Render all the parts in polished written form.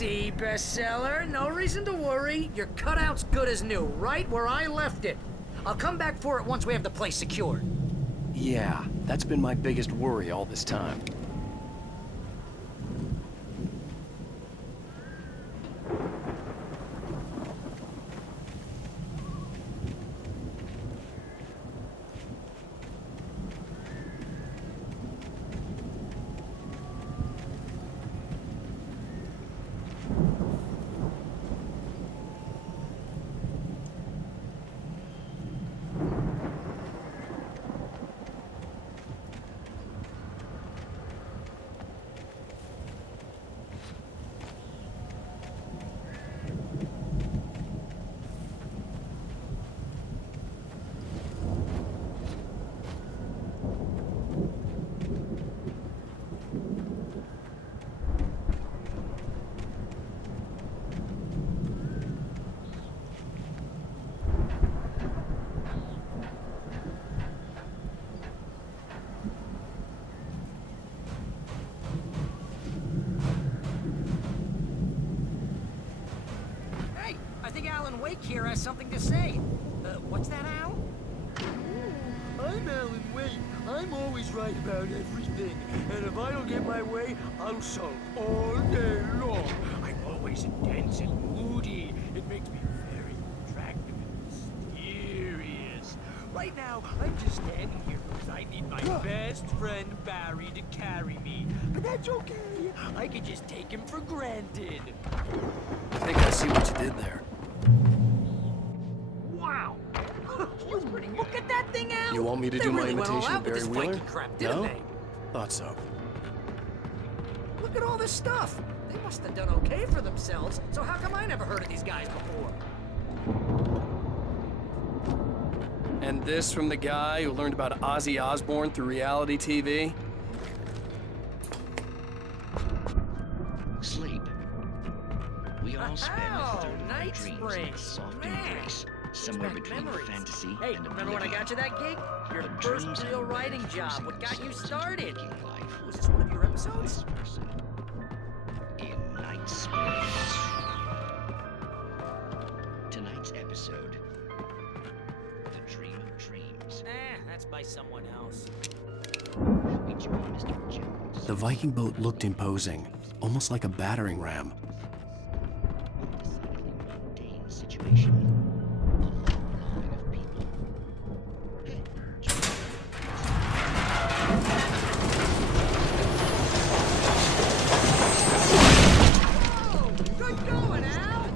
see, bestseller. No reason to worry. Your cutout's good as new, right where I left it. I'll come back for it once we have the place secured. Yeah, that's been my biggest worry all this time. Wake here has something to say. What's that, Al? I'm Alan Wake. I'm always right about everything. And if I don't get my way, I'll sulk all day long. I'm always intense and moody. It makes me very attractive and mysterious. Right now, I'm just standing here because I need my best friend Barry to carry me. But that's okay. I can just take him for granted. I think I see what you did there. Wow! Look at that thing, Al! You want me to They do my really went all imitation out of with Barry this Wheeler? Viking crap, didn't No? they? Thought so. Look at all this stuff. They must have done okay for themselves. So how come I never heard of these guys before? And this from the guy who learned about Ozzy Osbourne through reality TV? Sleep. We all spend a third of our Night dreams Spring. in a soft Man. embrace, somewhere Back between memories. fantasy Hey, and remember when I got you that gig? Your But first dreams real have a way of writing job. forcing What got you themselves into started? waking life. Was this one of your episodes? This person in Night Springs. Tonight's episode, The Dream of Dreams. That's by someone else. We join Mr. Jones. The Viking boat looked imposing, almost like a battering ram. Mundane situation. A long line of people. Hey, Whoa! Good going, Al!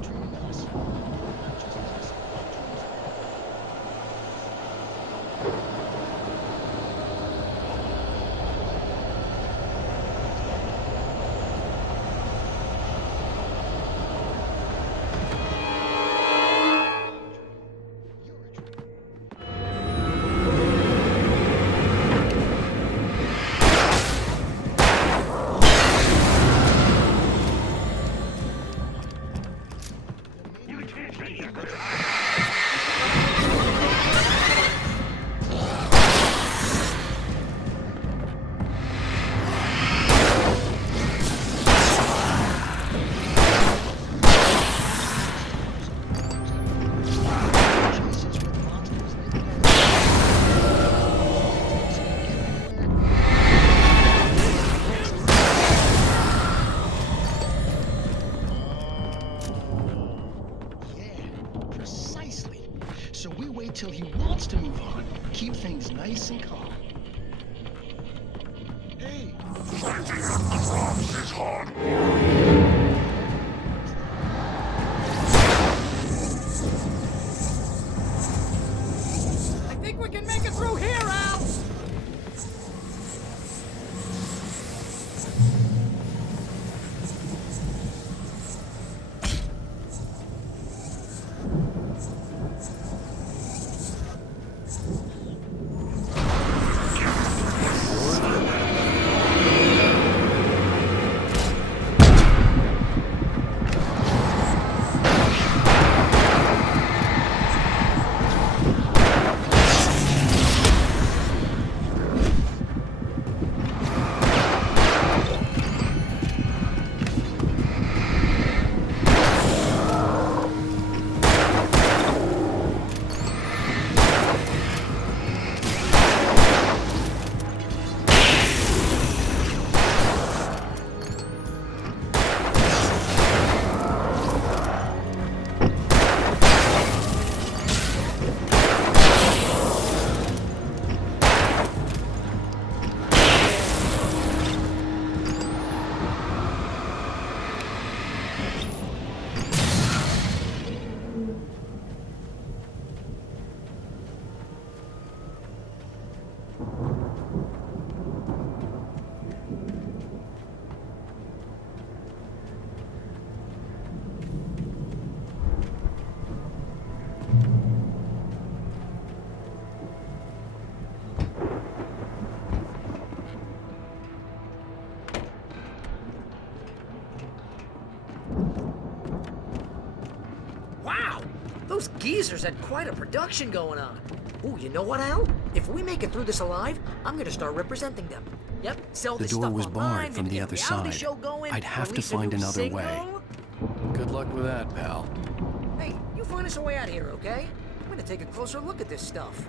So we wait till he wants to move on. Keep things nice and calm. Hey! Fighting underground is hard. I think we can make it through here, Al! Wow! Those geezers had quite a production going on. Ooh, you know what, Al? If we make it through this alive, I'm gonna start representing them. Yep, sell The this door stuff was online, barred from maybe the get a other reality side. show going, I'd have to release a find new another way. single. Good luck with that, pal. Hey, you find us a way out of here, okay? I'm gonna take a closer look at this stuff.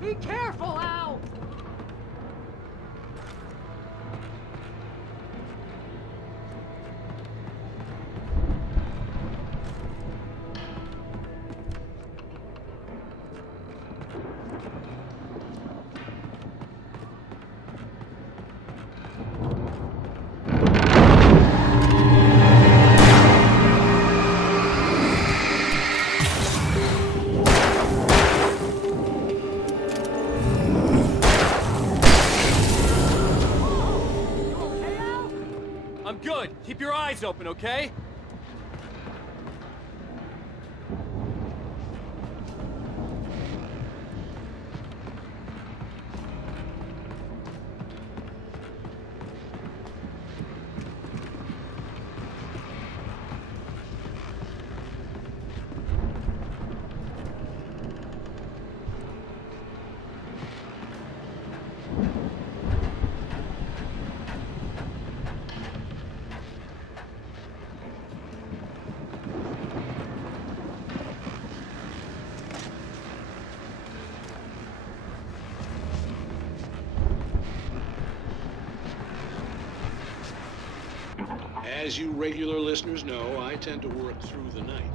Be careful, Al! I'm good. Keep your eyes open, okay? As you regular listeners know, I tend to work through the night,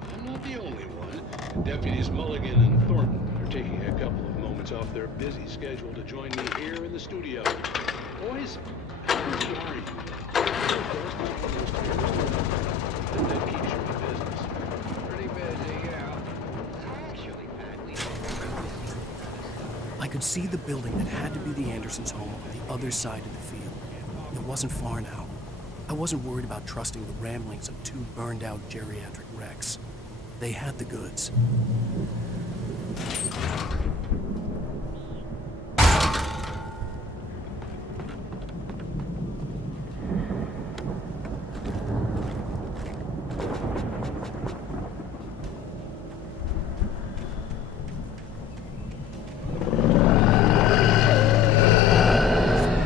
but I'm not the only one. Deputies Mulligan and Thornton are taking a couple of moments off their busy schedule to join me here in the studio. Boys, how busy are you? That keeps you in business. Pretty busy, yeah. Actually, Pat, we I could see the building that had to be the Andersons' home on the other side of the field. It wasn't far now. I wasn't worried about trusting the ramblings of two burned-out geriatric wrecks. They had the goods.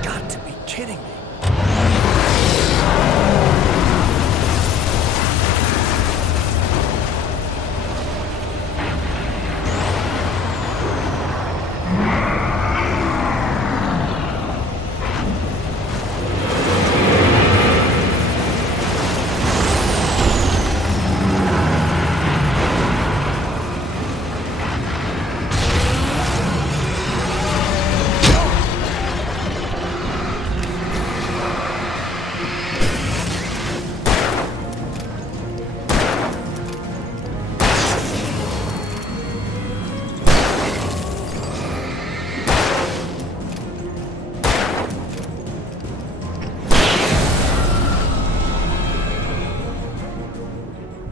Got to be kidding me.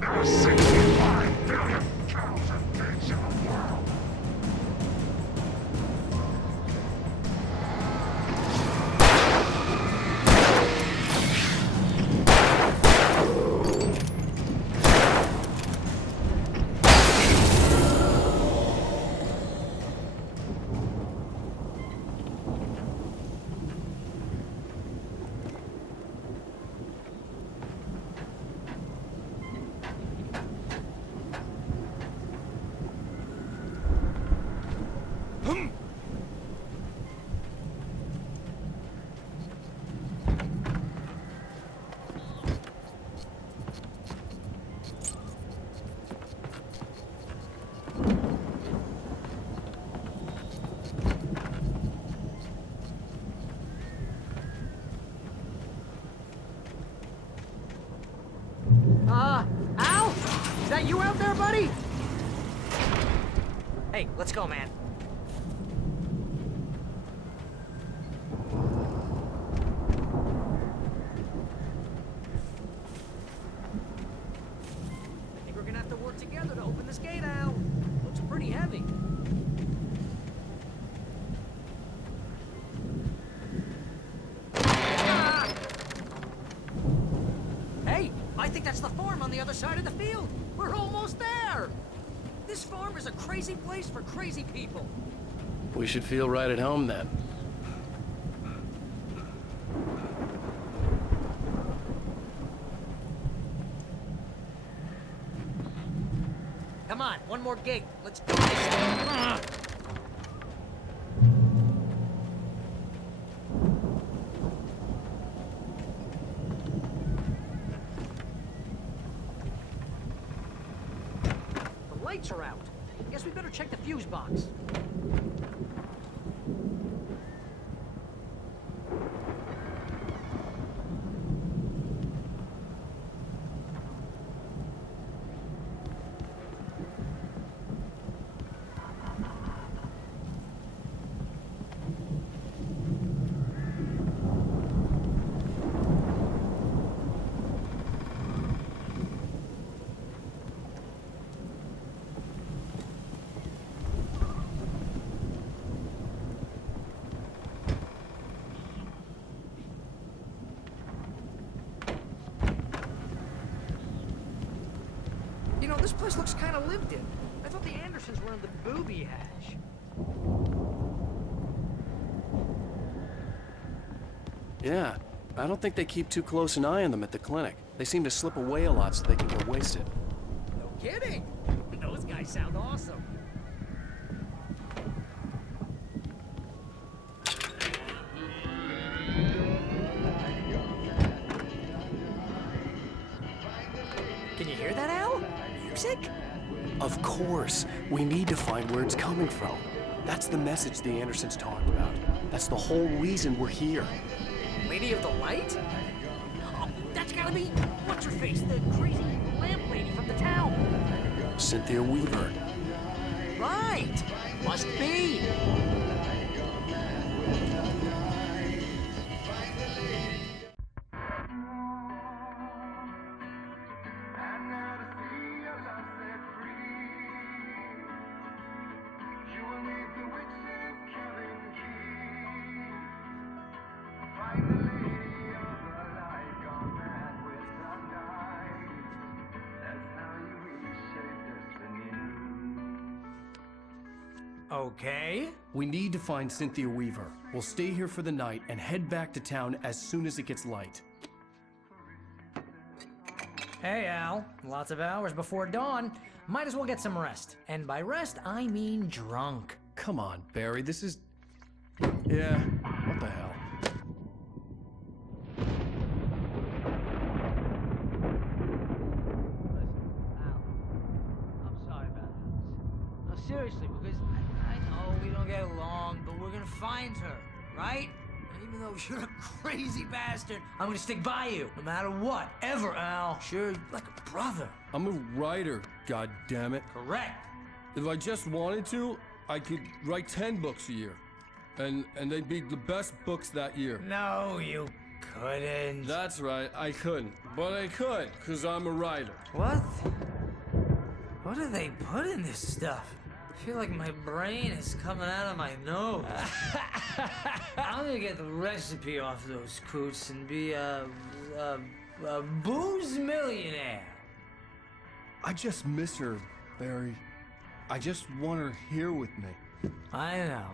There are 65 billion cows and pigs in the world. Al? Is that you out there, buddy? Hey, let's go, man. I think we're gonna have to work together to open this gate, Al. Looks pretty heavy. Ah! Hey, I think that's the farm on the other side of the field. We're almost there. This farm is a crazy place for crazy people. We should feel right at home then. Come on, one more gate. Let's do this. The lights are out. Guess we better check the fuse box. You know, this place looks kind of lived in. I thought the Andersons were in the booby hatch. Yeah, I don't think they keep too close an eye on them at the clinic. They seem to slip away a lot so they can get wasted. No kidding. Those guys sound awesome. course. We need to find where it's coming from. That's the message the Andersons talked about. That's the whole reason we're here. Lady of the Light? Oh, that's gotta be what's her face, the crazy lamp lady from the town. Cynthia Weaver. Right. Must be. Okay. We need to find Cynthia Weaver. We'll stay here for the night and head back to town as soon as it gets light. Hey, Al. Lots of hours before dawn. Might as well get some rest. And by rest, I mean drunk. Come on, Barry, this is... Yeah, what the hell? I'm sorry about this. No, seriously, because I know we don't get along, but we're gonna find her, right? And even though you're a crazy bastard, I'm gonna stick by you, no matter what, ever, Al. Sure, you're like a brother. I'm a writer, goddammit. Correct. If I just wanted to, I could write 10 books a year. And they'd be the best books that year. No, you couldn't. That's right, I couldn't. But I could, because I'm a writer. What? What do they put in this stuff? I feel like my brain is coming out of my nose. I'm gonna get the recipe off those coots and be a booze millionaire. I just miss her, Barry. I just want her here with me. I know,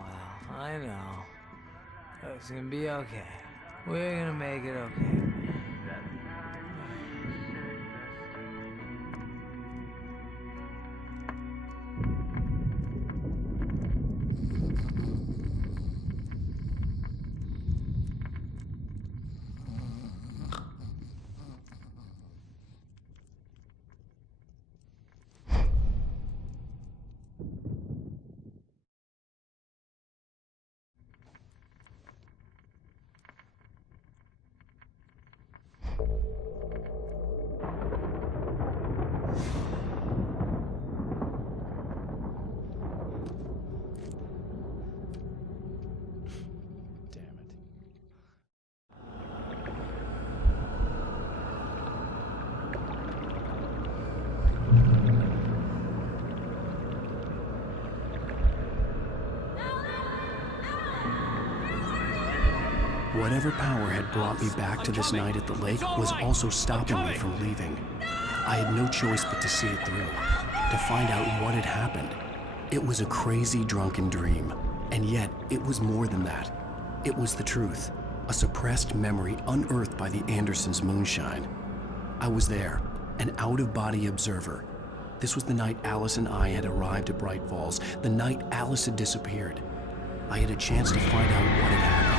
Al. I know. It's gonna be okay. We're gonna make it okay. Whatever power had brought me back to this night at the lake was also stopping me from leaving. I had no choice but to see it through, to find out what had happened. It was a crazy, drunken dream, and yet it was more than that. It was the truth, a suppressed memory unearthed by the Andersons' moonshine. I was there, an out-of-body observer. This was the night Alice and I had arrived at Bright Falls, the night Alice had disappeared. I had a chance to find out what had happened.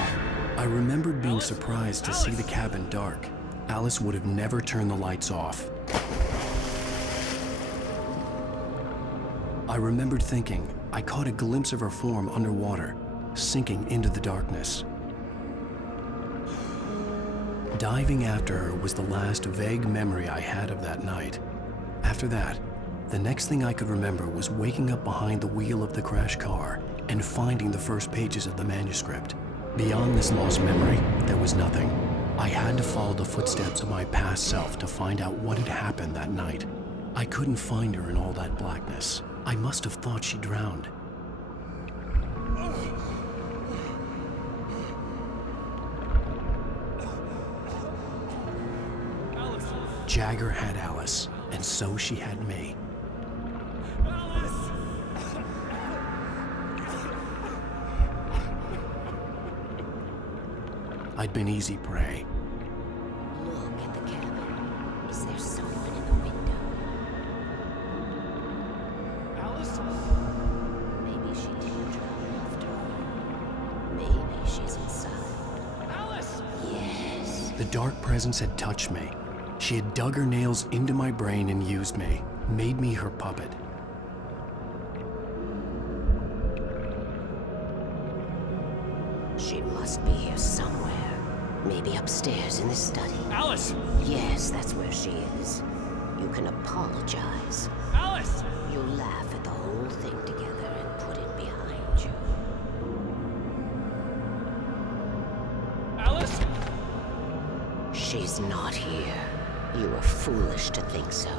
I remembered being surprised to see the cabin dark. Alice would have never turned the lights off. I remembered thinking I caught a glimpse of her form underwater, sinking into the darkness. Diving after her was the last vague memory I had of that night. After that, the next thing I could remember was waking up behind the wheel of the crashed car and finding the first pages of the manuscript. Beyond this lost memory, there was nothing. I had to follow the footsteps of my past self to find out what had happened that night. I couldn't find her in all that blackness. I must have thought she drowned. Jagger had Alice, and so she had me. I'd been easy prey. Look at the cabin. Is there someone in the window? Alice? Maybe she didn't drown after all. Maybe she's inside. Alice! Yes. The dark presence had touched me. She had dug her nails into my brain and used me, made me her puppet. She must be here somewhere. Maybe upstairs in this study. Alice! Yes, that's where she is. You can apologize. Alice! You'll laugh at the whole thing together and put it behind you. Alice! She's not here. You were foolish to think so.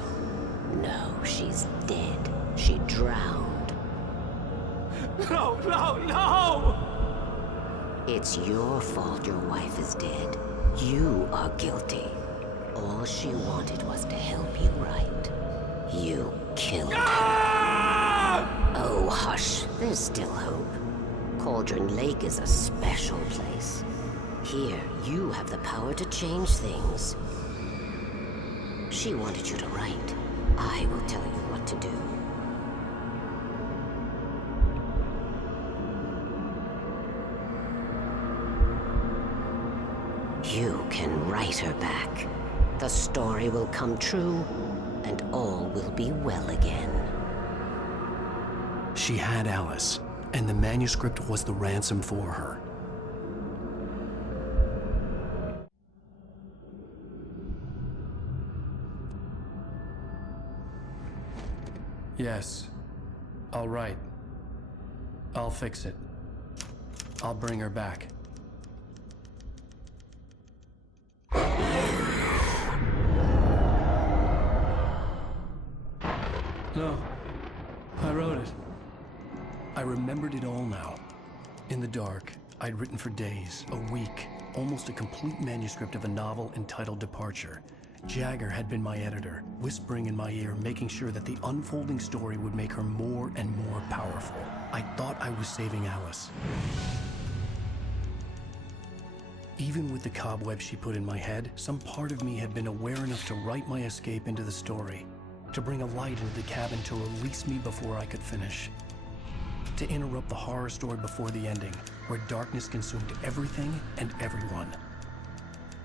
No, she's dead. She drowned. No, no, no! It's your fault your wife is dead. You are guilty. All she wanted was to help you right. You killed her. Oh, hush. There's still hope. Cauldron Lake is a special place. Here, you have the power to change things. She wanted you to write. I will tell you what to do. You can write her back. The story will come true, and all will be well again. She had Alice, and the manuscript was the ransom for her. Yes. All right. I'll fix it. I'll bring her back. No. I wrote it. I remembered it all now. In the dark, I'd written for days, a week, almost a complete manuscript of a novel entitled Departure. Jagger had been my editor, whispering in my ear, making sure that the unfolding story would make her more and more powerful. I thought I was saving Alice. Even with the cobwebs she put in my head, some part of me had been aware enough to write my escape into the story, to bring a light into the cabin to release me before I could finish. To interrupt the horror story before the ending, where darkness consumed everything and everyone.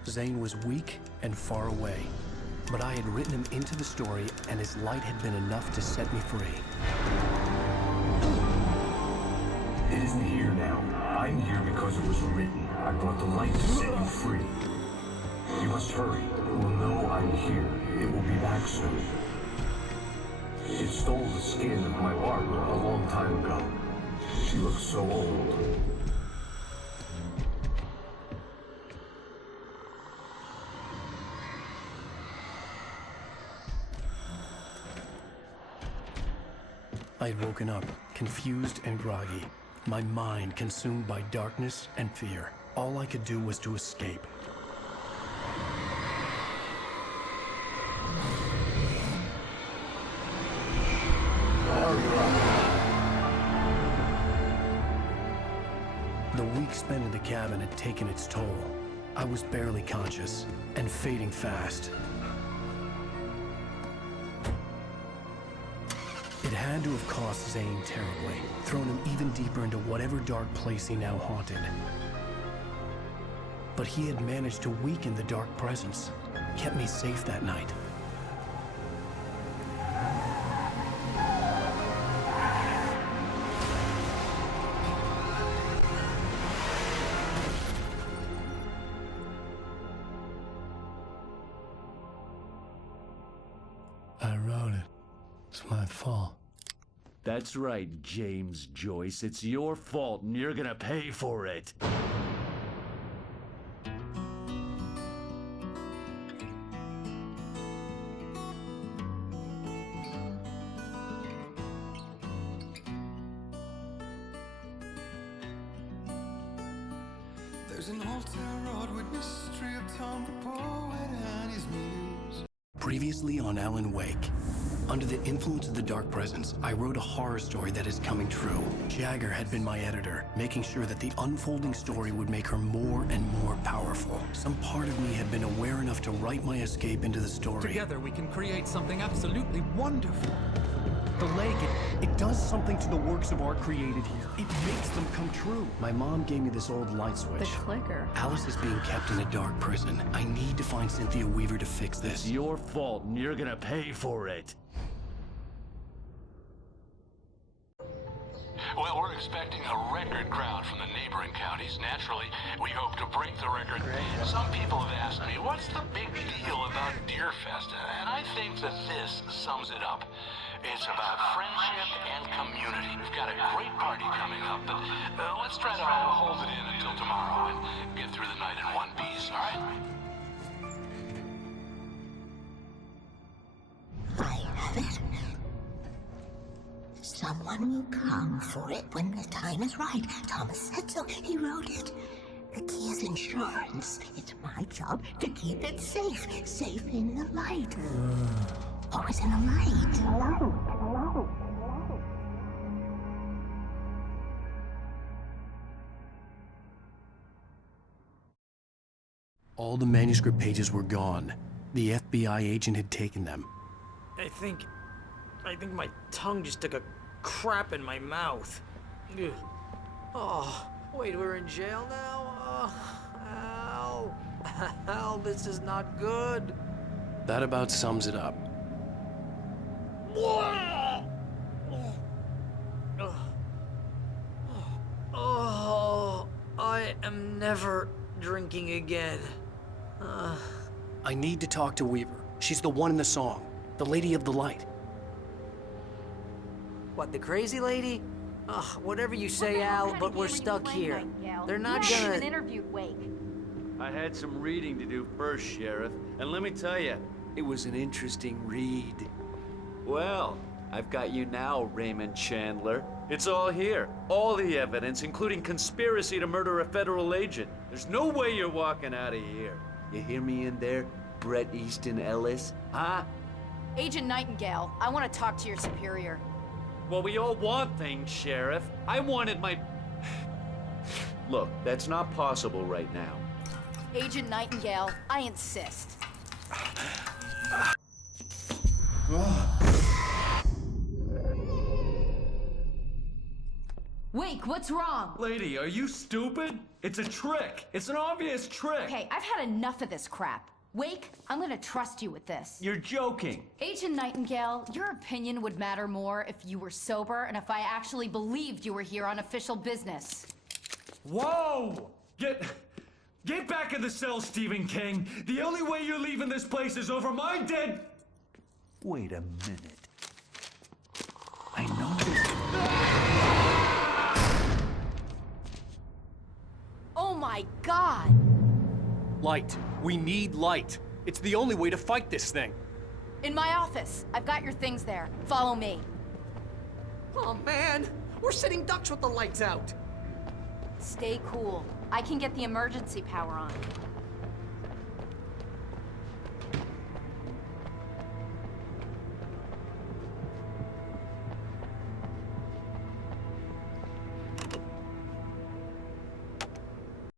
Zane was weak and far away, but I had written him into the story, and his light had been enough to set me free. It isn't here now. I'm here because it was written. I brought the light to set you free. You must hurry. It will know I'm here. It will be back soon. It stole the skin of my Barbara a long time ago. She looks so old. I had woken up, confused and groggy, my mind consumed by darkness and fear. All I could do was to escape. The week spent in the cabin had taken its toll. I was barely conscious, and fading fast. It had to have cost Zane terribly, thrown him even deeper into whatever dark place he now haunted. But he had managed to weaken the dark presence, kept me safe that night. I wrote it. It's my fault. That's right, James Joyce. It's your fault, and you're gonna pay for it. There's an old town road with mystery of Tom the poet and his muse. Previously on Alan Wake. Under the influence of the dark presence, I wrote a horror story that is coming true. Jagger had been my editor, making sure that the unfolding story would make her more and more powerful. Some part of me had been aware enough to write my escape into the story. Together we can create something absolutely wonderful. The lake, it does something to the works of art created here. It makes them come true. My mom gave me this old light switch. The clicker. Alice is being kept in a dark prison. I need to find Cynthia Weaver to fix this. It's your fault, and you're gonna pay for it. Well, we're expecting a record crowd from the neighboring counties. Naturally, we hope to break the record. Some people have asked me, what's the big deal about Deerfest? And I think that this sums it up. It's about friendship and community. We've got a great party coming up, but let's try to hold it in until tomorrow and get through the night in one piece, all right? I have it. Someone will come for it when the time is right. Thomas said so. He wrote it. The key is insurance. It's my job to keep it safe. Safe in the light. Always in the light. Hello. All the manuscript pages were gone. The FBI agent had taken them. I think my tongue just took a crap in my mouth. Ugh. Oh, wait, we're in jail now? Oh, Al. Al, this is not good. That about sums it up. Oh, I am never drinking again. I need to talk to Weaver. She's the one in the song. The Lady of the Light. What, the crazy lady? Ugh, whatever you say, Al, but we're stuck here. They're not You haven't gonna... even interviewed Wake. I had some reading to do first, Sheriff, and let me tell you, it was an interesting read. Well, I've got you now, Raymond Chandler. It's all here. All the evidence, including conspiracy to murder a federal agent. There's no way you're walking out of here. You hear me in there, Bret Easton Ellis? Huh? Agent Nightingale, I want to talk to your superior. Well, we all want things, Sheriff. I wanted my... Look, that's not possible right now. Agent Nightingale, I insist. Wake, what's wrong? Lady, are you stupid? It's a trick. It's an obvious trick. Okay, I've had enough of this crap. Wake, I'm gonna trust you with this. You're joking. Agent Nightingale, your opinion would matter more if you were sober and if I actually believed you were here on official business. Whoa! Get back in the cell, Stephen King. The only way you're leaving this place is over my dead... Wait a minute. I know this... Oh my God! Light. We need light. It's the only way to fight this thing. In my office. I've got your things there. Follow me. Oh, man. We're sitting ducks with the lights out. Stay cool. I can get the emergency power on.